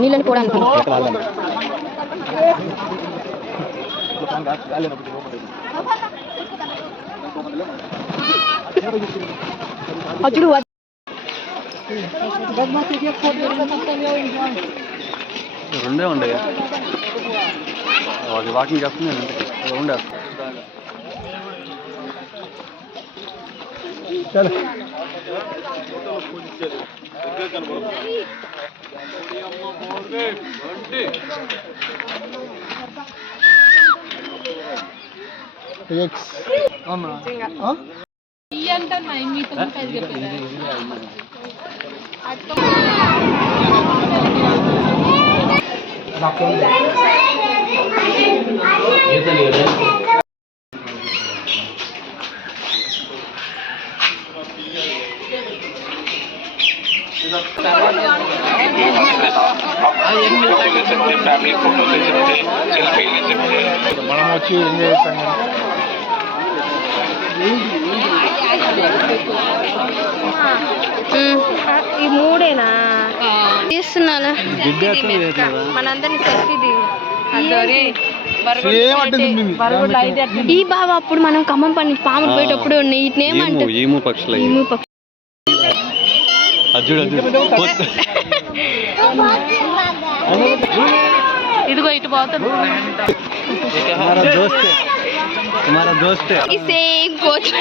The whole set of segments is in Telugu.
నీళ్ళని కూడా అనుకున్నా అచ్చుడు రెండే ఉండే వాళ్ళు వాకింగ్ చేస్తుంది నేను ఇంటికి ఉండే మనం వచ్చి ఎంజాయ్ చేస్తాం. ఈ మూడేనా తీస్తున్నాను మనందరినీ సెల్ఫీ. ఈ బాబా అప్పుడు మనం ఖమ్మం పని పాములు పోయేటప్పుడు ఏమో అంటే ఏమో పక్షులు. అయ్యి. ఈము పక్షి అర్జుడు అర్జుడు కొత్త- ఇదిగో ఇటు పోతుంది हमारा दोस्त है हमारा दोस्त है సేమ్ కోచ్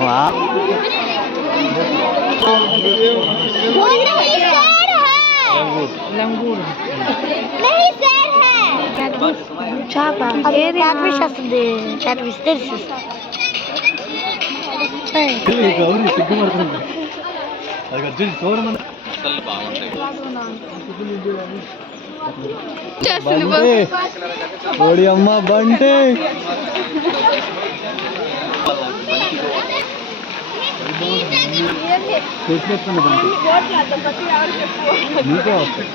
वाह చాప ఏది క్యాట్ఫిష్ వస్తుంది క్యాట్ఫిష్ తెలుసు గౌరీ సిగ్గుపడుతుంది అది అర్జున్ చూడమని అసలు బాగుంటాయి ఓడి అమ్మ బంటే. చేసినట్టుంది బంటి నీకే వస్తాయి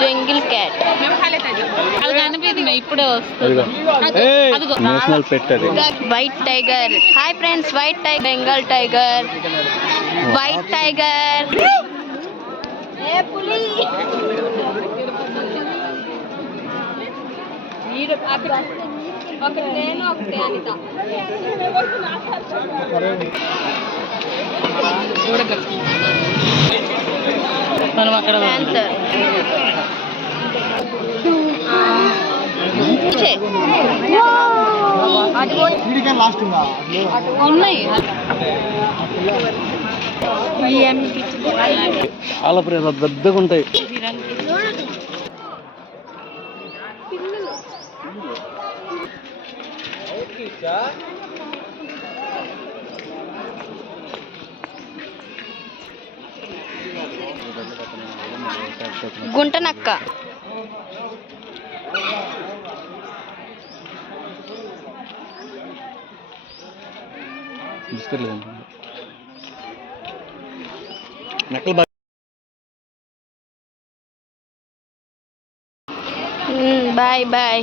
జంగిల్ క్యాట్. ఇప్పుడే అదిగో. నేషనల్ పెట్ అది. White tiger. Hi friends white tiger Bengal tiger. White tiger. Panther వీడికే last ఉందా ఉన్నాయి చాలా ప్రేమ పెద్దగా ఉంటాయి గుంట నక్క బిస్కెట్లు నక్కలు బాగా బాయ్ బాయ్.